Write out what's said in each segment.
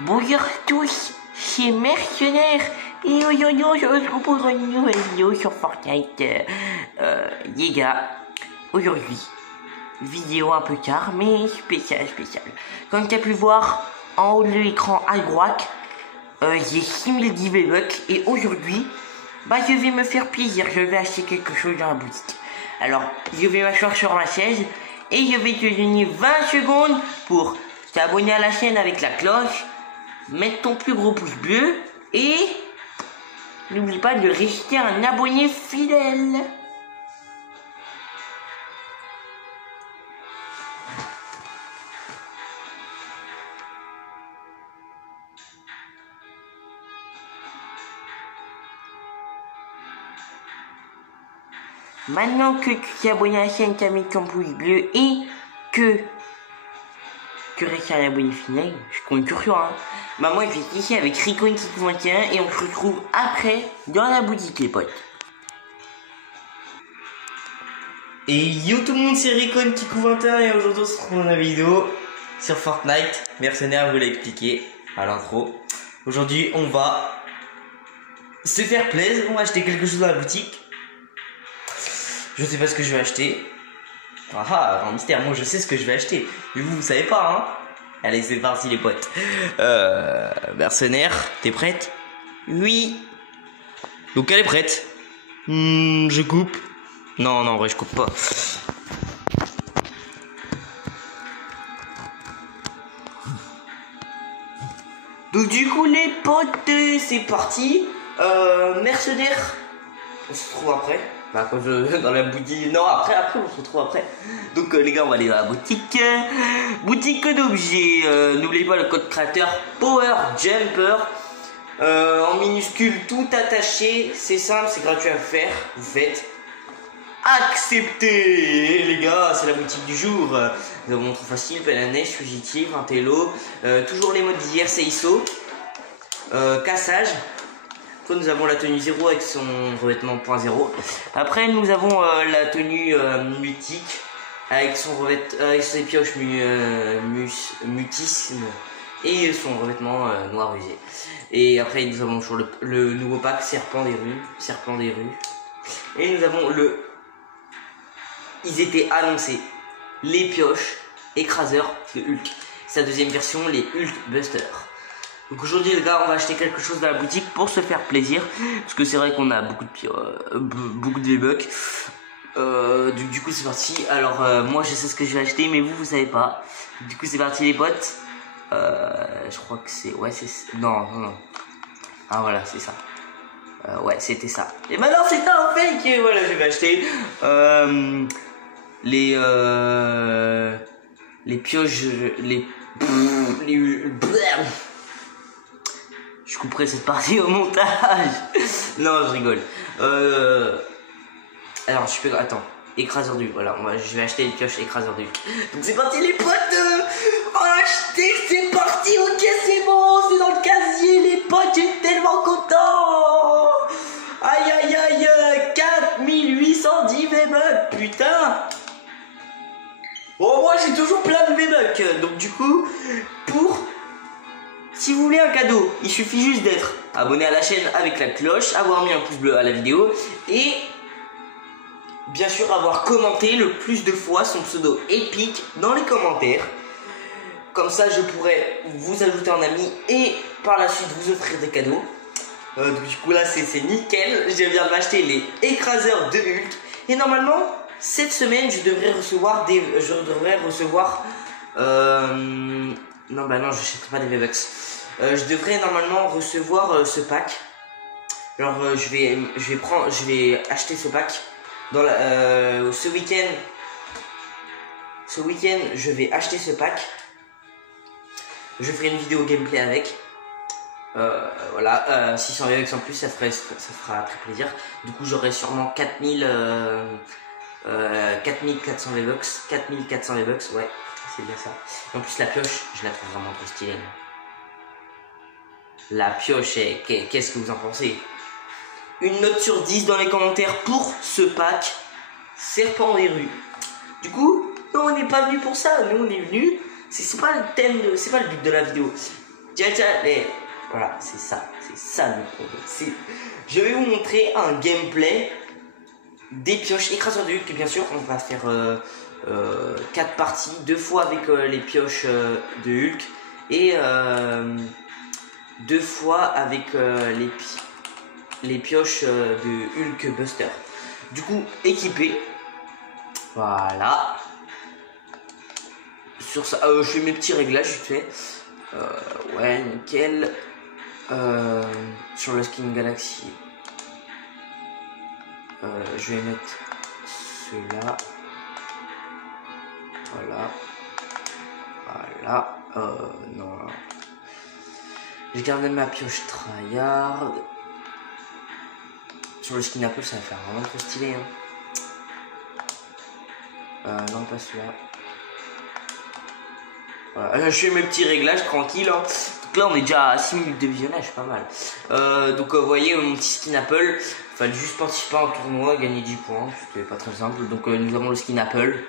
Bonjour à tous, c'est Mercenaire et aujourd'hui je se retrouve pour une nouvelle vidéo sur Fortnite. Les gars, aujourd'hui, vidéo un peu tard mais spéciale. Comme tu as pu voir en haut de l'écran à droite, j'ai 6010 V-Bucks et aujourd'hui, je vais me faire plaisir, je vais acheter quelque chose dans la boutique. Alors, je vais m'asseoir sur ma chaise et je vais te donner 20 secondes pour t'abonner à la chaîne avec la cloche, mettre ton plus gros pouce bleu et n'oublie pas de rester un abonné fidèle. Maintenant que tu t'es abonné à la chaîne, tu as mis ton pouce bleu et que tu restes un abonné fidèle, je compte sur toi. Moi je vais ici avec Rico21 et on se retrouve après dans la boutique les potes. Et yo tout le monde, c'est Rico21 et aujourd'hui on se retrouve dans la vidéo sur Fortnite. Mercenaire vous l'a expliqué à l'intro. Aujourd'hui on va se faire plaisir, on va acheter quelque chose dans la boutique. Je sais pas ce que je vais acheter. Un mystère, moi je sais ce que je vais acheter. Mais vous savez pas, hein. Allez, c'est parti les potes. Mercenaire, t'es prête? Oui. Donc elle est prête. Je coupe. Non, en vrai je coupe pas. Donc du coup les potes, c'est parti. Mercenaire, on se retrouve après. Quand je dans la boutique. Non, après on se retrouve après. Donc les gars, on va aller dans la boutique. Boutique d'objets. N'oubliez pas le code créateur Power Jumper. En minuscule, tout attaché. C'est simple, c'est gratuit à faire. Vous faites accepter. Et les gars, c'est la boutique du jour. Nous avons trop facile, peine à neige, fugitive, un télo. Toujours les modes d'hier, c'est ISO. Cassage. Après, nous avons la tenue 0 avec son revêtement .0. Après, nous avons la tenue mutique avec son avec ses pioches mutisme et son revêtement noir usé. Et après, nous avons toujours le nouveau pack serpent des rues. Et nous avons ils étaient annoncés, les pioches écraseurs de Hulk. Sa deuxième version, les Hulk Busters. Donc aujourd'hui les gars, on va acheter quelque chose dans la boutique pour se faire plaisir, parce que c'est vrai qu'on a beaucoup de V-Bucks. Du coup c'est parti. Alors moi je sais ce que je vais acheter, mais vous savez pas. Du coup c'est parti les potes. Je crois que c'est non. Ah voilà, c'est ça. Ouais, c'était ça. Et maintenant c'est un fake. Voilà, je vais acheter les pioches, je couperai cette partie au montage. Non, je rigole. Alors, attends. Écraseur d'huile. Voilà, je vais acheter les pioches écraseur d'huile. Donc, c'est parti, les potes. Acheter, c'est parti. Ok, c'est bon. C'est dans le casier, les potes. Je suis tellement content. Aïe. 4810 V-Bucks. Putain. Bon, moi, j'ai toujours plein de V-Bucks. Donc, du coup, si vous voulez un cadeau, il suffit juste d'être abonné à la chaîne avec la cloche, avoir mis un pouce bleu à la vidéo et bien sûr avoir commenté le plus de fois son pseudo épique dans les commentaires. Comme ça je pourrais vous ajouter en ami et par la suite vous offrir des cadeaux. Du coup là c'est nickel, je viens de m'acheter les écraseurs de Hulk et normalement cette semaine je devrais recevoir non, je n'achèterai pas des V-Bucks. Je devrais normalement recevoir ce pack. Alors, je vais acheter ce pack dans ce week-end. Ce week-end, je vais acheter ce pack. Je ferai une vidéo gameplay avec. Voilà, 600 V-Bucks en plus, ça fera très plaisir. Du coup, j'aurai sûrement 4400 V-Bucks. 4400 V-Bucks, ouais. C'est bien ça. En plus la pioche, je la trouve vraiment trop stylée. La pioche, qu'est-ce que vous en pensez? Une note sur 10 dans les commentaires pour ce pack serpent des rues. Du coup, non, on n'est pas venu pour ça. Nous on est venu. C'est pas le thème, c'est pas le but de la vidéo. Tiens, mais voilà, c'est ça le problème. Je vais vous montrer un gameplay des pioches écraseurs de Hulk. Bien sûr, on va faire 4 parties, 2 fois avec les pioches de Hulk et 2 fois avec les pioches de Hulk Buster. Du coup, équipé. Voilà. Sur ça, je fais mes petits réglages, je fais. Ouais, nickel. Sur le skin Galaxy, je vais mettre ceux-là. Voilà. Non. Je garde ma pioche tryhard. Sur le skin Apple, ça va faire vraiment trop stylé. Non, pas celui-là. Voilà. Je fais mes petits réglages tranquille. Donc là, on est déjà à 6 minutes de visionnage, pas mal. Donc, vous voyez, mon petit skin Apple. Il fallait juste participer à un tournoi, gagner 10 points. C'était pas très simple. Donc, nous avons le skin Apple.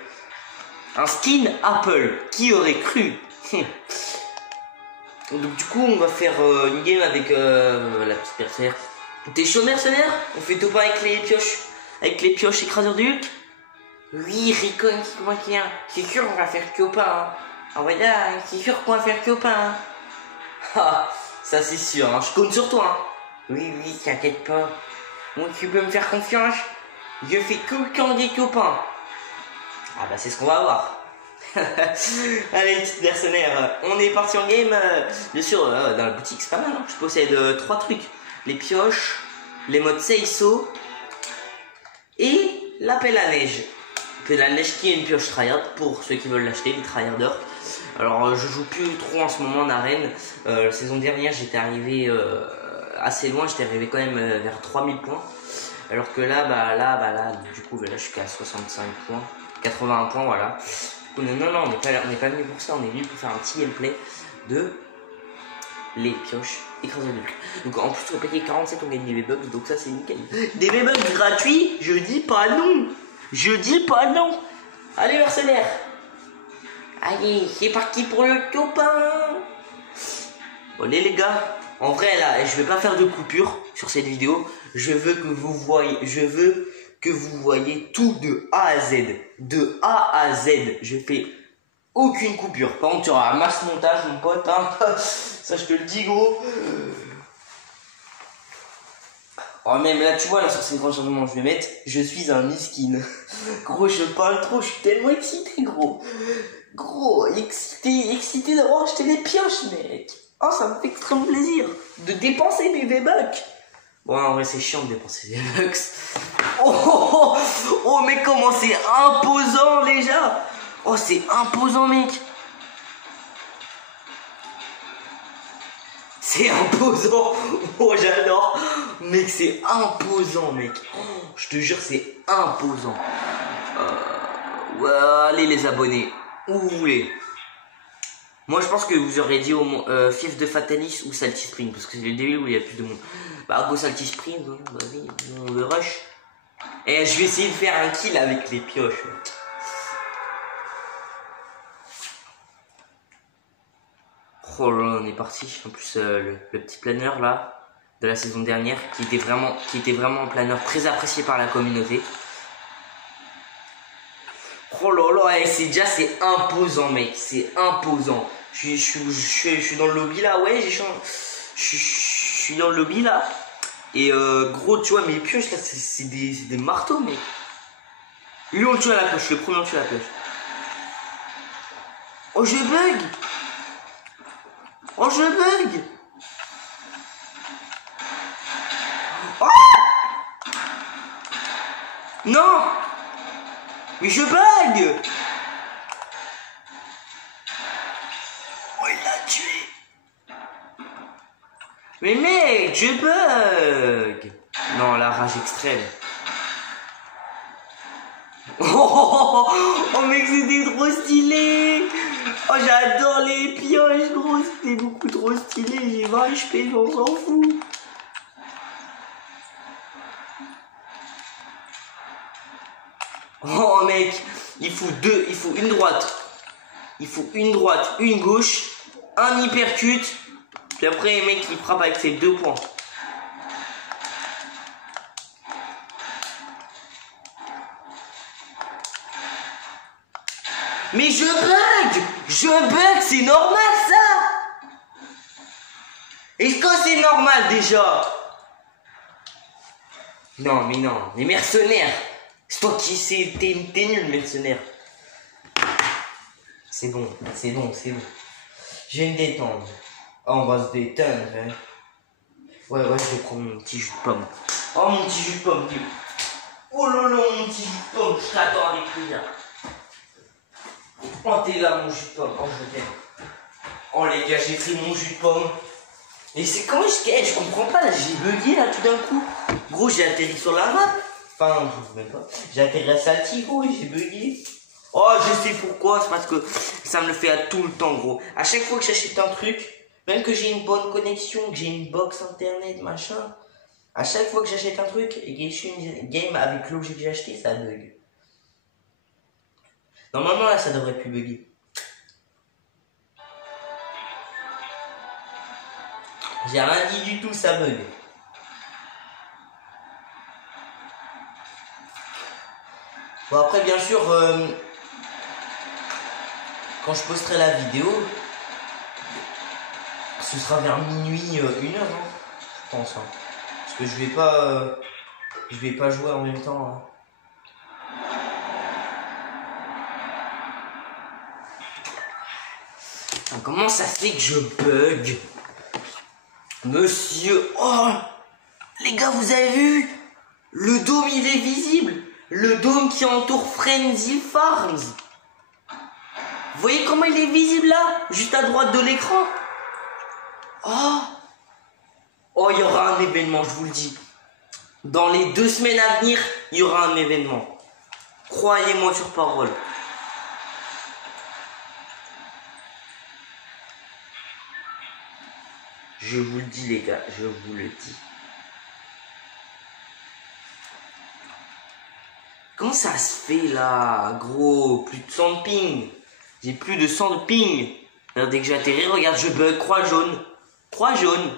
Un skin Apple. Qui aurait cru? Donc, du coup, on va faire une game avec la petite mercenaire. T'es chaud, mercenaire? On fait tout pas avec les pioches? Avec les pioches écraseurs du Hulk? Oui, Ricon, c'est moi qui viens. C'est sûr, on va faire copain. En vrai, c'est sûr qu'on va faire copain. Ah, ça c'est sûr, je compte sur toi. Oui, t'inquiète pas. Moi, tu peux me faire confiance. Je fais que quand des copains. Ah bah c'est ce qu'on va voir. Allez, petite mercenaire, on est parti en game. Bien sûr, dans la boutique c'est pas mal. Je possède 3 trucs. Les pioches, les modes Seiso et la pelle à neige. Pelle à neige qui est une pioche tryhard pour ceux qui veulent l'acheter, les tryharders. Alors je joue plus trop en ce moment en arène. La saison dernière j'étais arrivé assez loin, j'étais arrivé quand même vers 3000 points. Alors que là, du coup là je suis qu'à 65 points, 81 points, voilà. Non, on n'est pas venu pour ça, on est venu pour faire un petit gameplay de les pioches écrasées de Hulk. Donc en plus on paye 47, on gagne des V-Bucks, donc ça c'est nickel. Des V-Bucks gratuits, je dis pas non. Allez mercenaire. Allez, c'est parti pour le copain. Allez les gars. En vrai là, je vais pas faire de coupure sur cette vidéo. Je veux que vous voyez tout de A à Z. De A à Z. Je fais aucune coupure. Par contre, tu auras un masse montage, mon pote. Ça, je te le dis, gros. Oh, même là, tu vois, là, sur ces grands changements, je vais mettre je suis un miskin. Gros, je parle trop. Je suis tellement excité, gros. Gros, excité d'avoir acheté des pioches, mec. Oh, ça me fait extrêmement plaisir de dépenser mes V-Bucks. Bon, en vrai, c'est chiant de dépenser des V-Bucks. Oh, mais comment c'est imposant, déjà. Oh, c'est imposant, mec. C'est imposant. Oh, j'adore. Mec, c'est imposant, mec. Oh, je te jure, c'est imposant. Ouais, allez, les abonnés. Où vous voulez. Moi je pense que vous aurez dit au moins Fif de Fatalis ou Salty Spring, parce que c'est le début où il y a plus de monde. Bah go Salty Spring, bah oui, on le rush. Et je vais essayer de faire un kill avec les pioches. Oh là, on est parti. En plus le petit planeur là de la saison dernière qui était vraiment un planeur très apprécié par la communauté. Oh là là, c'est imposant, mec, c'est imposant. Je suis dans le lobby là, ouais, je suis dans le lobby là. Et gros, tu vois, mes pioches là, c'est des marteaux, mec. Lui, on le tue à la pioche, le premier on le tue à la pioche. Oh, je bug. Oh non. Mais je bug. Oh, il l'a tué. Mais mec, je bug. Non, la rage extrême. Oh mec, c'était trop stylé. Oh, j'adore les pioches, gros. C'était beaucoup trop stylé. J'ai 20 HP, on s'en fout. Oh mec, il faut une droite, une gauche, un hypercute, Puis après, les mecs, ils frappent avec ses 2 points. Mais je bug! Je bug, c'est normal ça! Est-ce que c'est normal déjà? Non, mais non, les mercenaires! C'est toi qui sais, t'es nul, mercenaire. C'est bon, c'est bon, c'est bon. Je vais me détendre. Oh, on va se détendre, hein. Ouais, je vais prendre mon petit jus de pomme. Oh, mon petit jus de pomme, Dieu. Oh là là, mon petit jus de pomme, je t'attends avec plaisir. Oh, t'es là, mon jus de pomme. Oh, je t'aime. Oh, les gars, j'ai pris mon jus de pomme. Et c'est comment je comprends pas, là, j'ai bugué, là, tout d'un coup. Gros, j'ai atterri sur la map. Enfin, je sais même pas. J'ai atterri à Saltigo et j'ai bugué. Oh, je sais pourquoi, c'est parce que ça me le fait à tout le temps, gros. À chaque fois que j'achète un truc, même que j'ai une bonne connexion, que j'ai une box internet, machin, à chaque fois que j'achète un truc et que je suis une game avec l'objet que j'ai acheté, ça bug. Normalement, là, ça devrait plus bugger. J'ai rien dit du tout, ça bug. Bon, après, bien sûr, quand je posterai la vidéo, ce sera vers minuit, 1h, hein, je pense. Hein. Parce que je vais pas jouer en même temps. Hein. Comment ça se fait que je bug? Monsieur, oh, les gars, vous avez vu? Le dôme, il est visible. Le dôme qui entoure Frenzy Farms. Vous voyez comment il est visible là? Juste à droite de l'écran. Oh, il y aura un événement, je vous le dis. Dans les 2 semaines à venir, il y aura un événement. Croyez-moi sur parole. Je vous le dis, les gars, je vous le dis. Comment ça se fait là, gros? Plus de 100 de ping. J'ai plus de 100 de ping. Alors, dès que j'atterris, regarde, je bug. Croix jaune. Croix jaune.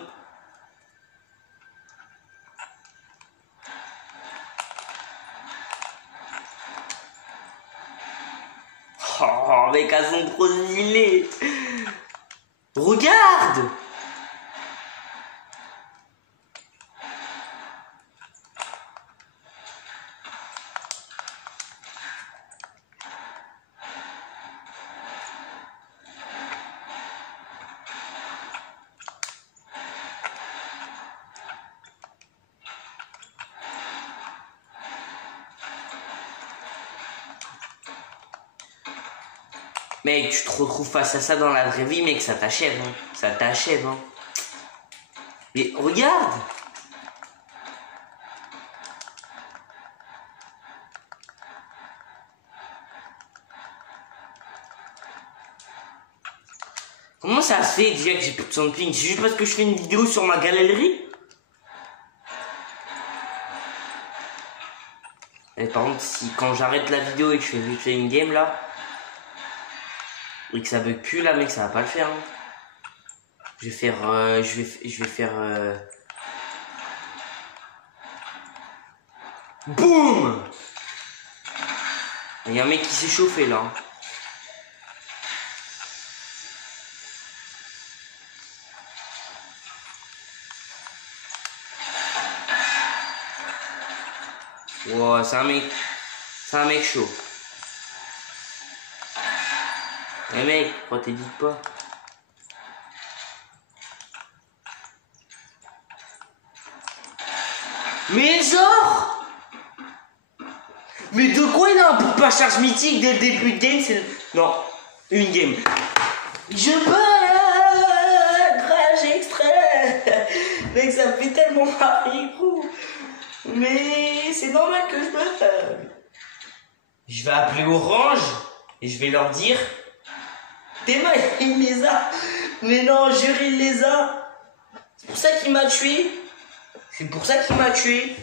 Oh, mec, elles sont trop stylées. Regarde. Mec, tu te retrouves face à ça dans la vraie vie, mec, ça t'achève, hein. Ça t'achève, hein. Mais regarde! Comment ça se fait déjà que j'ai plus de 100 ping? C'est juste parce que je fais une vidéo sur ma galerie? Et par contre, si quand j'arrête la vidéo et que je fais une game là, et que ça bug plus là, mec, ça va pas le faire. Hein. Je vais faire, je vais faire. Boum! Il y a un mec qui s'est chauffé là. Wow, c'est un mec chaud. Eh mec, pourquoi t'édites pas? Mais genre! Mais de quoi il a un pour pas charge mythique dès le début de game? C'est non, une game. Je bug! Rage extrait! Mec, ça me fait tellement marrer, gros. Mais c'est normal que je bug. Je vais appeler Orange et je vais leur dire... Théma, il les a. Mais non, jure, il les a. C'est pour ça qu'il m'a tué. C'est pour ça qu'il m'a tué.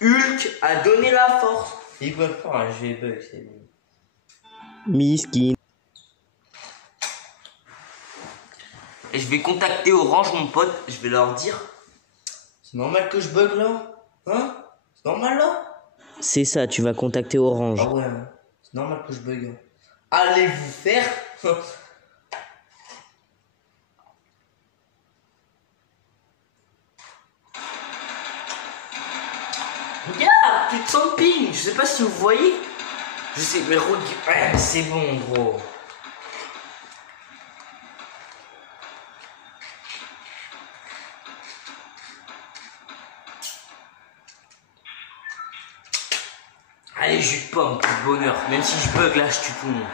Hulk a donné la force. Ils peuvent pas, hein, je vais bug, c'est bon. Miskin. Et je vais contacter Orange, mon pote. Je vais leur dire. C'est normal que je bug là? Hein? C'est normal là? C'est ça, tu vas contacter Orange. Ah ouais, hein. C'est normal que je bug. Allez vous faire. Regarde, plus de camping. Je sais pas si vous voyez. Je sais, mais regarde. Ouais, c'est bon, gros. Allez, jus de pomme, quel bonheur. Même si je bug là, je tue tout le monde.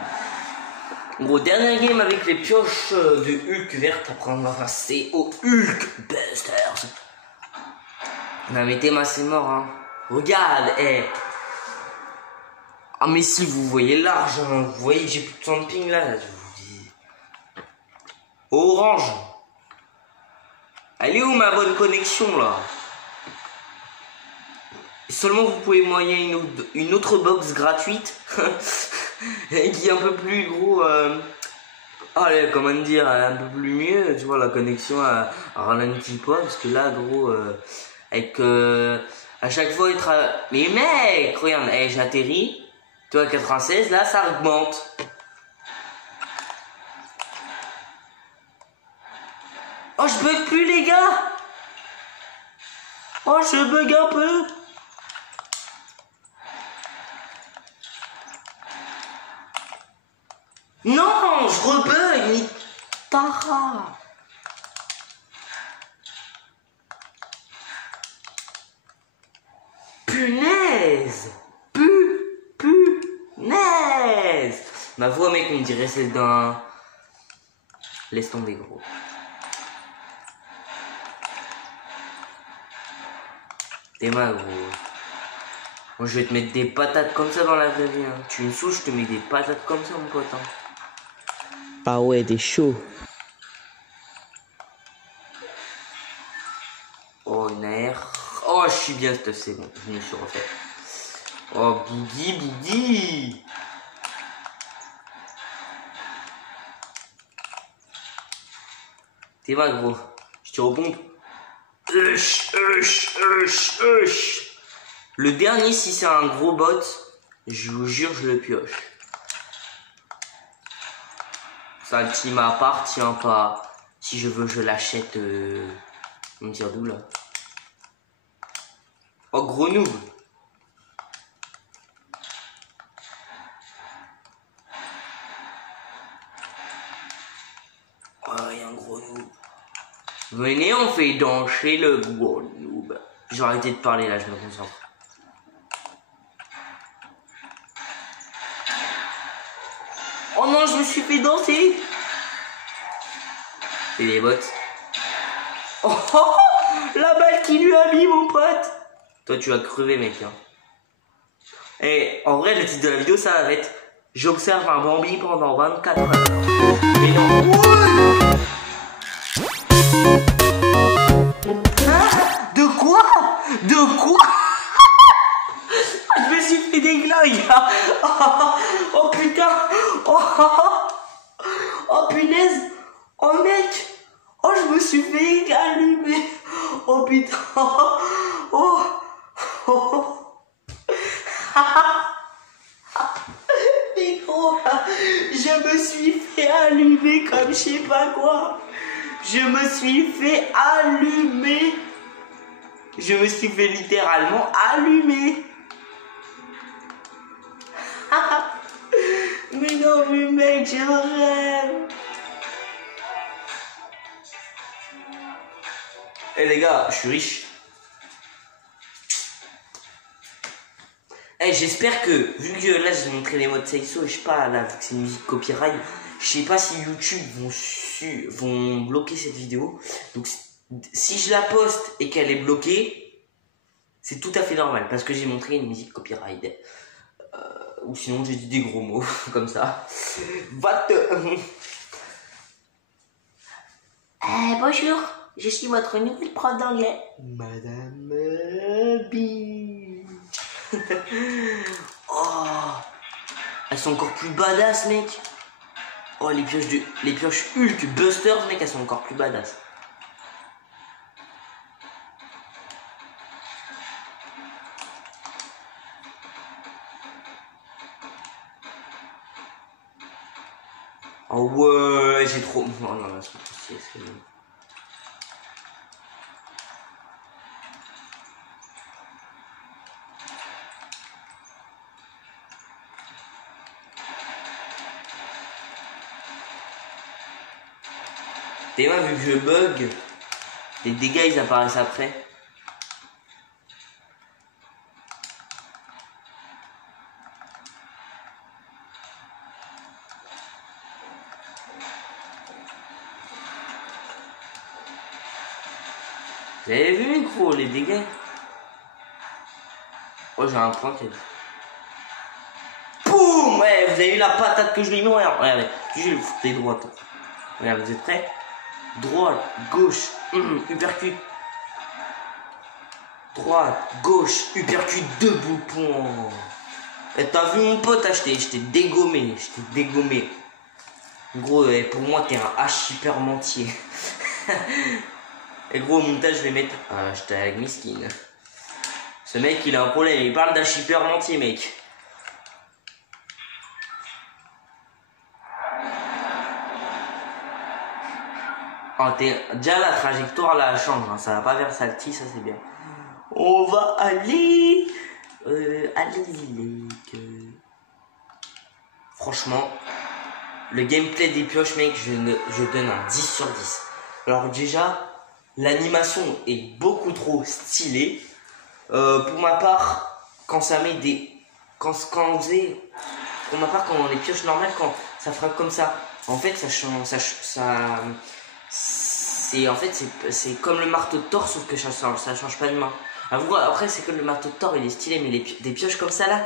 Gros, dernier game avec les pioches de Hulk verte. Après, on va passer au Hulk Busters. Non, mais Théma, c'est mort, hein. Regarde, Ah, mais si, vous voyez large, hein. Vous voyez que j'ai plus de camping là. Je vous dis. Orange. Elle est où ma bonne connexion là? Seulement vous pouvez moyenner une autre box gratuite qui est un peu plus gros, allez, comment dire, un peu plus mieux, tu vois, la connexion à ralentit pas, parce que là, gros, avec à chaque fois être mais mec, regarde, j'atterris, toi à 96, là ça augmente. Oh, je bug plus les gars. Oh, je bug un peu. Non, je rebug, mais Tara. Punaise. Punaise. Ma voix, mec, on dirait celle d'un... Laisse tomber, gros. T'es mal, gros. Moi, je vais te mettre des patates comme ça dans la vraie vie. Hein. Tu me saoules, je te mets des patates comme ça, mon pote. Hein. Ah ouais, des chauds. Oh, nerf. Oh, je suis bien, c'est bon. Je me suis refait. Oh, Boogie. T'es mal, gros. Je te repompe. Le dernier, si c'est un gros bot, je vous jure, je le pioche. Ça, le team m'appartient pas. Si je veux, je l'achète. On me tire d'où là? Oh, gros noob. Oh, il y a un gros noob. Venez, on fait danser le gros noob. J'ai arrêté de parler là, je me concentre. Oh non, je me suis fait danser. C'est des bots. Oh, oh, la balle qui lui a mis, mon pote. Toi, tu vas crever, mec. Hein. Et en vrai, le titre de la vidéo, ça va être j'observe un Bambi pendant 24 heures. Mais non. Hein? De quoi? Je me suis fait des glingues. Oh putain. Oh punaise. Oh mec. Oh, je me suis fait allumer. Oh putain. Mais gros, je me suis fait allumer comme je sais pas quoi. Je me suis fait allumer. Je me suis fait littéralement allumer. Mais non, mais mec, j'ai un rêve. Eh les gars, je suis riche. J'espère que, vu que là j'ai montré les modes Seiso, et je sais pas, là, vu que c'est une musique copyright, je sais pas si YouTube vont bloquer cette vidéo. Donc si je la poste et qu'elle est bloquée, c'est tout à fait normal, parce que j'ai montré une musique copyright. Ou sinon j'ai dit des gros mots, comme ça. Va te... bonjour, je suis votre nouvelle prof d'anglais. Madame B. Oh, elles sont encore plus badass, mec. Oh, les pioches Hulk Busters, mec, elles sont encore plus badass. Oh ouais, j'ai trop... Oh non, non, c'est pas possible, c'est bon. Et moi, vu que je bug, les dégâts ils apparaissent après. Vous avez vu, gros, les dégâts? Oh, j'ai un point qui a dit. Boum! Ouais, vous avez eu la patate que je lui ai mis. Regardez, je vais le foutre des droites. Regarde, vous êtes prêts? Droite, gauche, uppercut. Droite, gauche, uppercut, debout. Point. Et t'as vu mon pote, je t'ai dégommé. Gros, pour moi, t'es un H hypermentier. Et gros, au montage, je vais mettre hashtag miskin. Ce mec, il a un problème. Il parle d'H hypermentier, mec. Oh, déjà, la trajectoire, là, elle change. Hein. Ça va pas vers Salty, ça, c'est bien. On va aller... Franchement, le gameplay des pioches, mec, je donne un 10 sur 10. Alors déjà, l'animation est beaucoup trop stylée. Pour ma part, quand ça met des... Quand on faisait... Pour ma part, quand on les pioches normales, quand ça frappe comme ça, en fait, ça change... c'est comme le marteau de Thor, sauf que ça change pas de main. Après, c'est que le marteau de Thor, il est stylé, mais des pioches comme ça, là,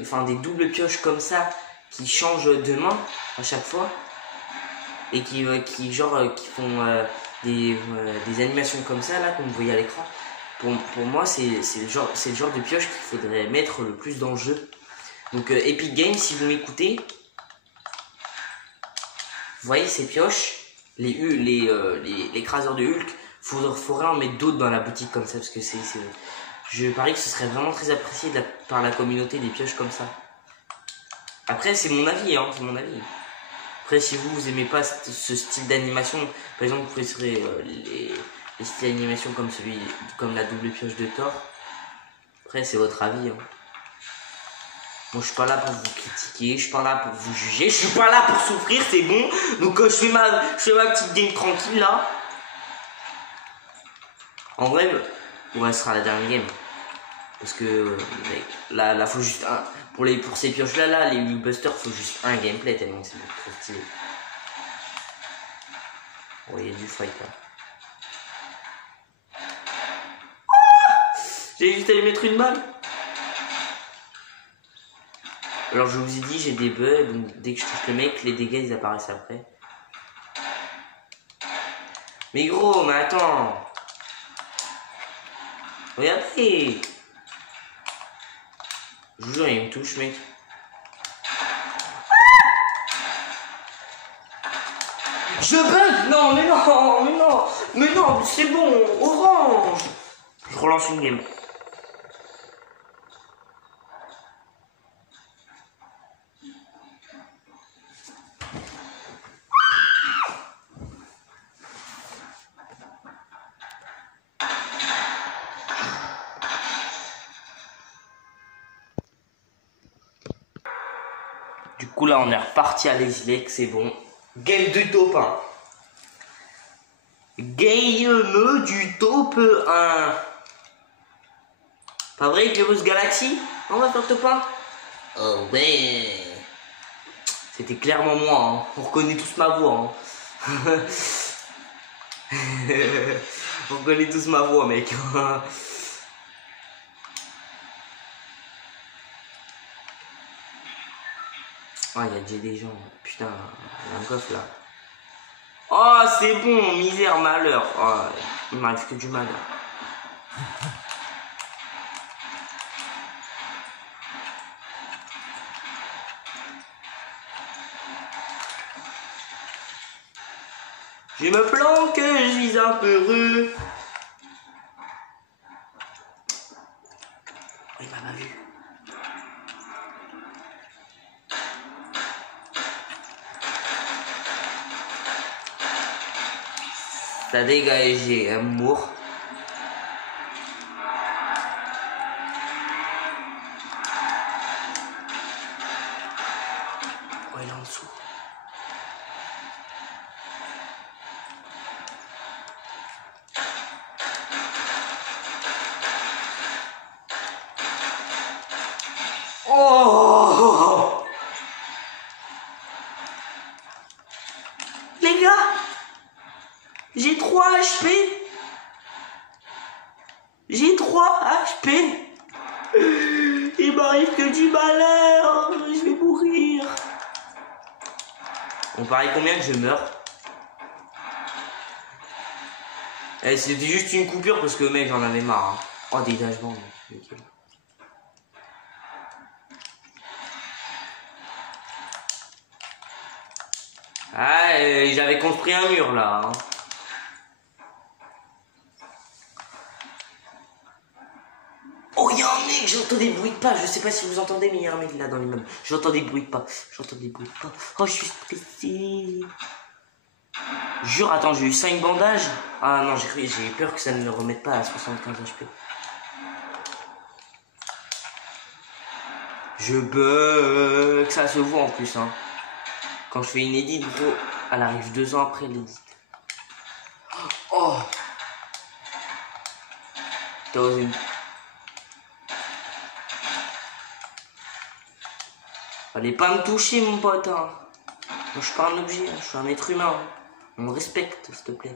enfin, des doubles pioches comme ça, qui changent de main à chaque fois, et qui font des animations comme ça, là, comme vous voyez à l'écran. Pour moi, c'est le genre de pioche qu'il faudrait mettre le plus dans le jeu. Donc, Epic Games, si vous m'écoutez, vous voyez ces pioches, les écraseurs de Hulk, faudrait en mettre d'autres dans la boutique comme ça, parce que je parie que ce serait vraiment très apprécié par la communauté des pioches comme ça. Après, c'est mon avis, hein, c'est mon avis. Après, si vous aimez pas ce style d'animation, par exemple, vous préférez les styles d'animation comme la double pioche de Thor. Après, c'est votre avis. Hein. Moi, je suis pas là pour vous critiquer, je suis pas là pour vous juger, je suis pas là pour souffrir, c'est bon. Donc, je fais ma petite game tranquille là. En vrai, ouais, ce sera la dernière game. Parce que là, faut juste un. Pour ces pioches là, les Hulkbusters, faut juste un gameplay tellement c'est trop stylé. Oh, il y a du fight là. J'ai juste à lui mettre une balle. Alors je vous ai dit, j'ai des bugs, donc dès que je touche le mec, les dégâts ils apparaissent après. Mais gros, mais attends. Regardez. Je vous jure, il me touche, mec. Je bug. Non, mais non, mais non. Mais non, c'est bon, orange. Je relance une game. Du coup là on est reparti à l'Easylex, c'est bon. Game du top 1. Game du top 1. Pas vrai, Virus Galaxy? On va faire top 1. Oh ouais. C'était clairement moi, hein. On reconnaît tous ma voix. Hein. On reconnaît tous ma voix, mec. Ah, il y a déjà des gens. Putain, il y a un coffre là. Oh, c'est bon, misère, malheur. Oh, il m'arrive que du malheur. Je me planque, je suis un peu heureux. Oh, il m'a pas vu. Ça dégagé, amour. Oh, il est en dessous. Oh! Les gars, j'ai 3 HP. J'ai 3 HP. Il m'arrive que du malheur. Je vais mourir. On parie combien que je meurs? Eh, c'était juste une coupure parce que mec, j'en avais marre. Hein. Oh, dégagement. Nickel. Ah, j'avais construit un mur là. Hein. Oh, il y a un mec, j'entends des bruits de pas. Je sais pas si vous entendez, mais il y a un mec là dans l'immeuble. J'entends des bruits de pas. J'entends des bruits de pas. Oh, je suis stressé. Jure, attends, j'ai eu 5 bandages. Ah non, j'ai peur que ça ne me remette pas à 75 HP. Je bug. Ça se voit en plus. Hein. Quand je fais une edit, gros, elle arrive 2 ans après l'edit. Oh! T'as osé. Fallait pas me toucher, mon pote. Hein. Moi, je suis pas un objet, hein. Je suis un être humain. Hein. On me respecte, s'il te plaît.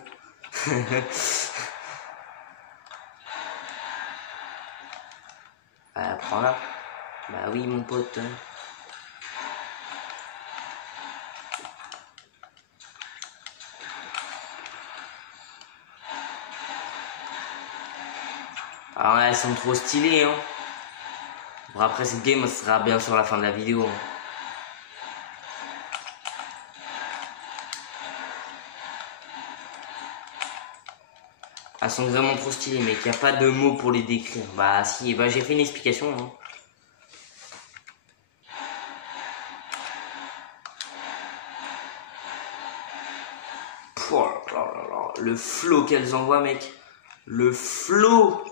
Ah, prends-la. Bah oui, mon pote. Ah ouais, elles sont trop stylées, hein. Bon, après cette game, ça sera bien sur la fin de la vidéo. Hein. Elles sont vraiment trop stylées, mec. Il n'y a pas de mots pour les décrire. Bah si, bah j'ai fait une explication. Hein. Oh là là là, le flow qu'elles envoient, mec. Le flow.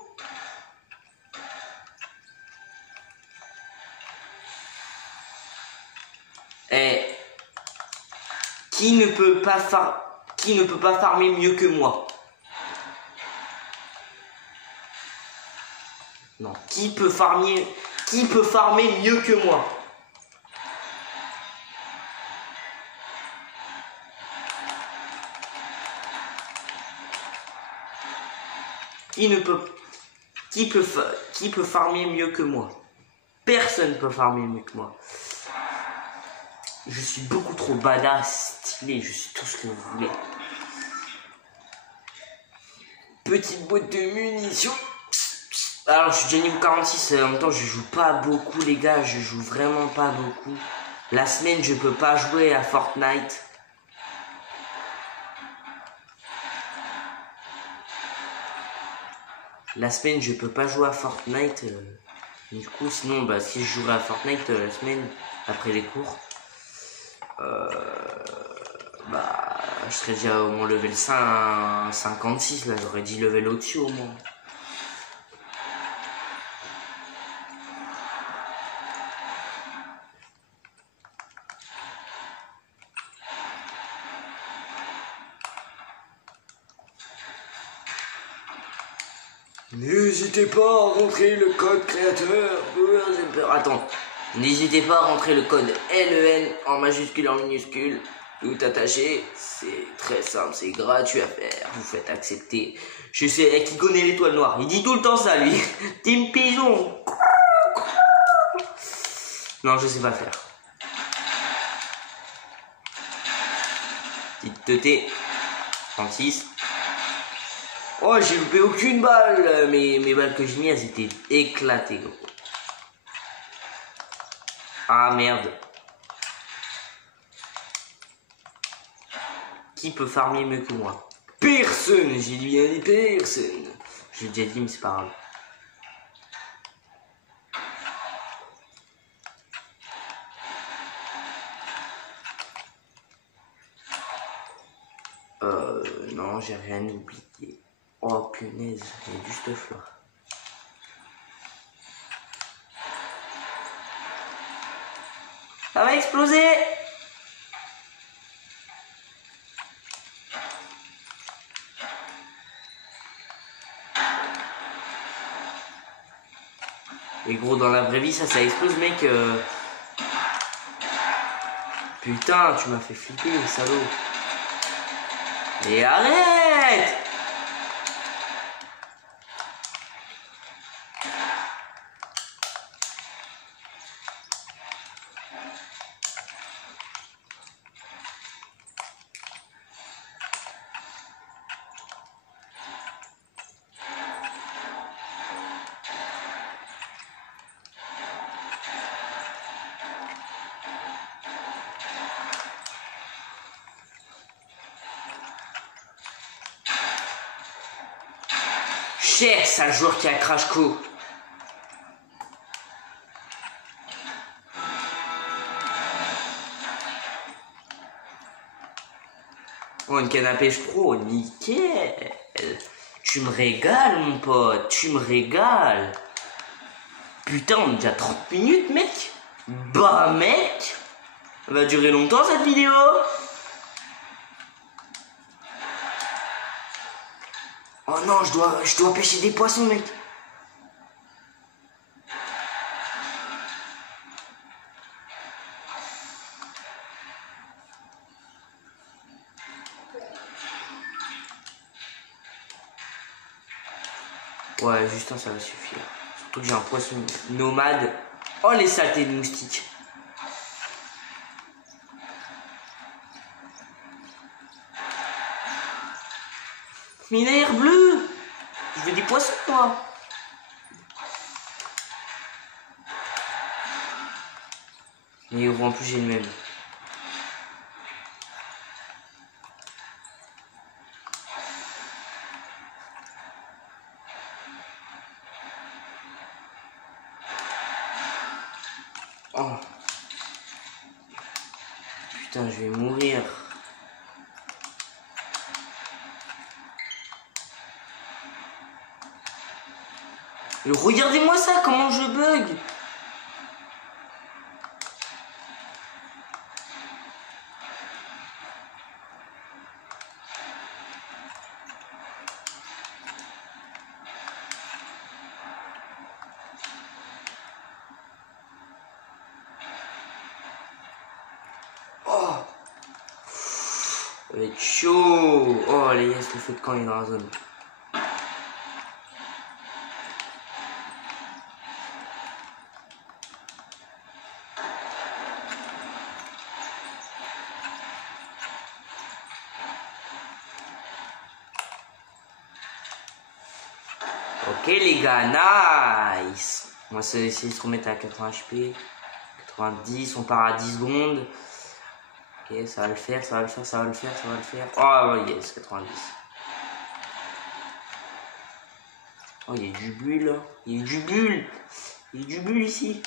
Eh, qui ne peut pas farmer mieux que moi? Non, qui peut farmer mieux que moi? Qui peut farmer mieux que moi? Personne peut farmer mieux que moi. Je suis beaucoup trop badass, stylé, je suis tout ce que vous voulez. Petite boîte de munitions. Alors je suis déjà niveau 46, en même temps je joue pas beaucoup les gars, je joue vraiment pas beaucoup. La semaine je peux pas jouer à Fortnite. La semaine je peux pas jouer à Fortnite. Du coup sinon bah si je jouerais à Fortnite la semaine après les cours. Bah je serais déjà au moins level 56 là, j'aurais dit level au-dessus au moins. N'hésitez pas à rentrer le code créateur. J'ai peur. Attends. N'hésitez pas à rentrer le code LEN en majuscule en minuscule. Tout attaché. C'est très simple. C'est gratuit à faire. Vous faites accepter. Je sais qui connaît l'étoile noire. Il dit tout le temps ça lui. Team Pigeon. Non, je sais pas faire. Petite teuté. 36. Oh, j'ai loupé aucune balle. Mes balles que j'ai mis, elles étaient éclatées, gros. Ah, merde. Qui peut farmer mieux que moi? Personne, j'ai bien dit personne. J'ai déjà dit, mais c'est pas grave. Non, j'ai rien oublié. Oh punaise, il y a du stuff là. Ça va exploser! Et gros, dans la vraie vie, ça explose, mec. Putain, tu m'as fait flipper, le salaud. Et arrête! Cher, sale joueur qui a crash co. Oh, une canne à pêche pro, nickel. Tu me régales, mon pote, tu me régales. Putain, on est déjà 30 minutes, mec. Bah, mec, ça va durer longtemps cette vidéo. Oh non, je dois pêcher des poissons, mec. Ouais, juste un, ça va suffire. Surtout que j'ai un poisson nomade. Oh, les saletés de moustiques. Minaire bleu. Je veux des poissons, moi. Et en plus, j'ai le même. Oh. Putain, je vais mourir. Regardez-moi ça, comment je bug. Oh, ça va être chaud. Oh les yes, le feu de camp est dans la zone. Ok les gars, nice. On va essayer de se remettre à 80 HP. 90, on part à 10 secondes. Ok, ça va le faire, ça va le faire, ça va le faire, ça va le faire. Oh yes, 90. Oh, il y a du bulle là. Il y a du bulle. Il y a du bulle ici.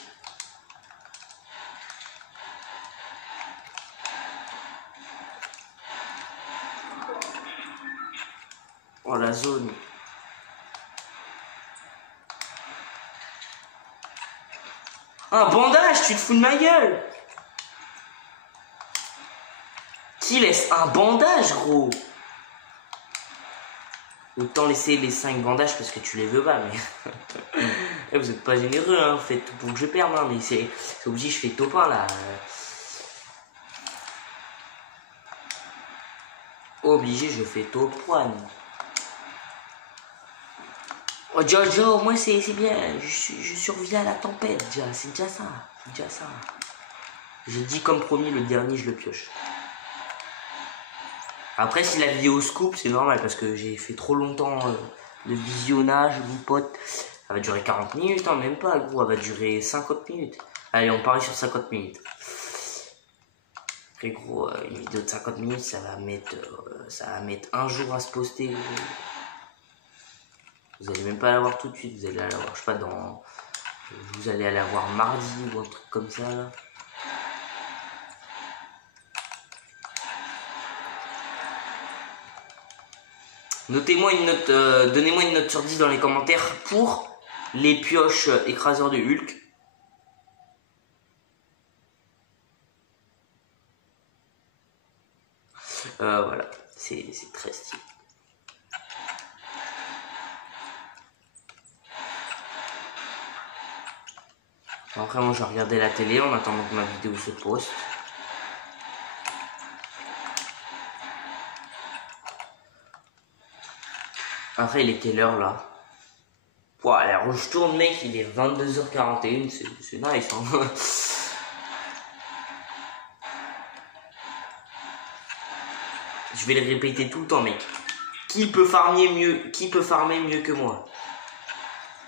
Oh la zone. Un bandage, tu te fous de ma gueule. Qui laisse un bandage, gros? Autant laisser les 5 bandages parce que tu les veux pas, mais... Vous êtes pas généreux, hein, vous faites tout pour que je perde, hein, mais c'est obligé, je fais top 1, là. Obligé, je fais top 1. Oh déjà, au moins c'est bien, je survis à la tempête, déjà, c'est déjà ça, c'est déjà ça. J'ai dit comme promis, le dernier je le pioche. Après si la vidéo se coupe, c'est normal parce que j'ai fait trop longtemps de visionnage, mon pote. Ça va durer 40 minutes, hein, même pas gros, elle va durer 50 minutes. Allez, on parie sur 50 minutes. Après gros, une vidéo de 50 minutes, ça va mettre 1 jour à se poster. Gros. Vous allez même pas la voir tout de suite, vous allez la voir, je sais pas, vous allez la voir mardi ou un truc comme ça là. Notez-moi une note, donnez-moi une note sur 10 dans les commentaires pour les pioches écraseurs de Hulk. Voilà, c'est très stylé. Après moi je vais regarder la télé en attendant que ma vidéo se poste. Après il est quelle heure là? Ouah, alors je tourne mec, il est 22h41, c'est nice hein. Je vais le répéter tout le temps mec. Qui peut farmer mieux que moi?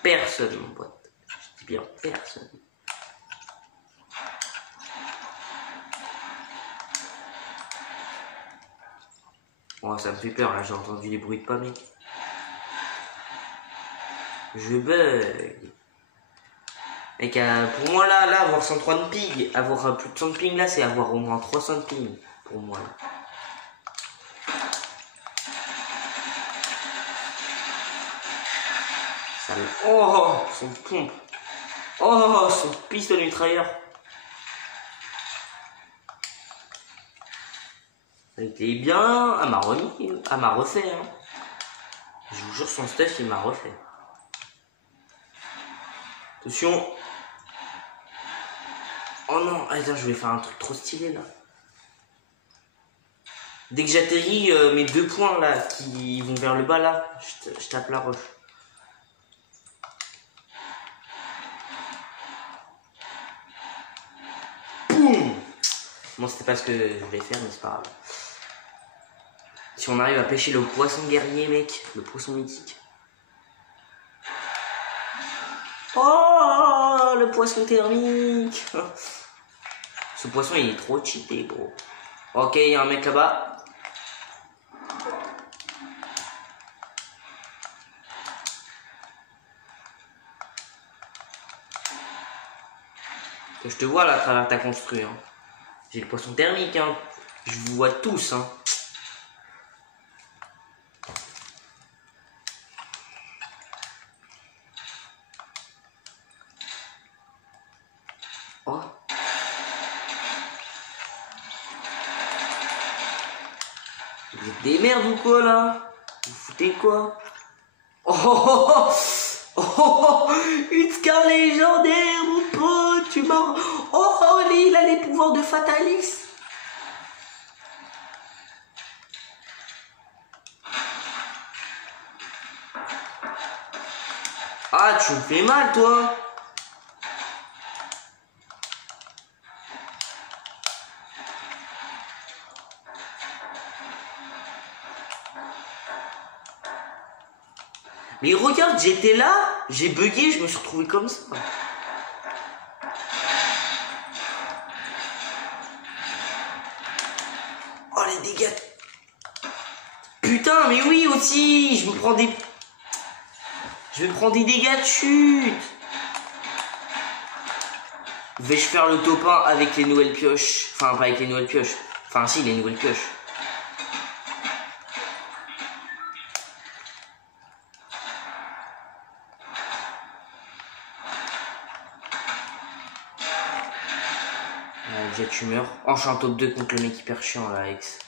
Personne mon pote. Je dis bien personne. Oh ça me fait peur là, j'ai entendu les bruits de pas mec. Je bug. Mec, pour moi là, avoir 103 de ping, avoir plus de 100 de ping là, c'est avoir au moins 300 de ping. Pour moi là. Oh, son pompe. Oh, son pistolet mitrailleur. Ça a été bien. Elle m'a remis. Elle m'a refait. Hein. Je vous jure, son stuff, il m'a refait. Attention. Oh non, attends, je vais faire un truc trop stylé là. Dès que j'atterris, mes 2 points là qui vont vers le bas là, je tape la roche. Boum. Bon, c'était pas ce que je voulais faire, mais c'est pas grave. Si on arrive à pêcher le poisson guerrier, mec, le poisson mythique. Oh, le poisson thermique. Ce poisson, il est trop cheaté, bro. Ok, il y a un mec là-bas. Je te vois là à travers ta construit. Hein. J'ai le poisson thermique. Hein. Je vous vois tous. Hein. Oh. Vous êtes des merdes ou quoi là? Vous foutez quoi? Oh, oh, oh, oh, une scar légendaire mon pote, tu m'as... Oh, il a les pouvoirs de Fatalis. Ah, tu me fais mal toi. Mais regarde, j'étais là, j'ai bugué, je me suis retrouvé comme ça. Oh les dégâts. Putain, mais oui aussi, je me prends des dégâts de chute. Vais-je faire le top 1 avec les nouvelles pioches? Enfin, pas avec les nouvelles pioches. Enfin, si, les nouvelles pioches. Déjà tu meurs. Oh, je suis en top 2 contre le mec hyper chiant là, Alex.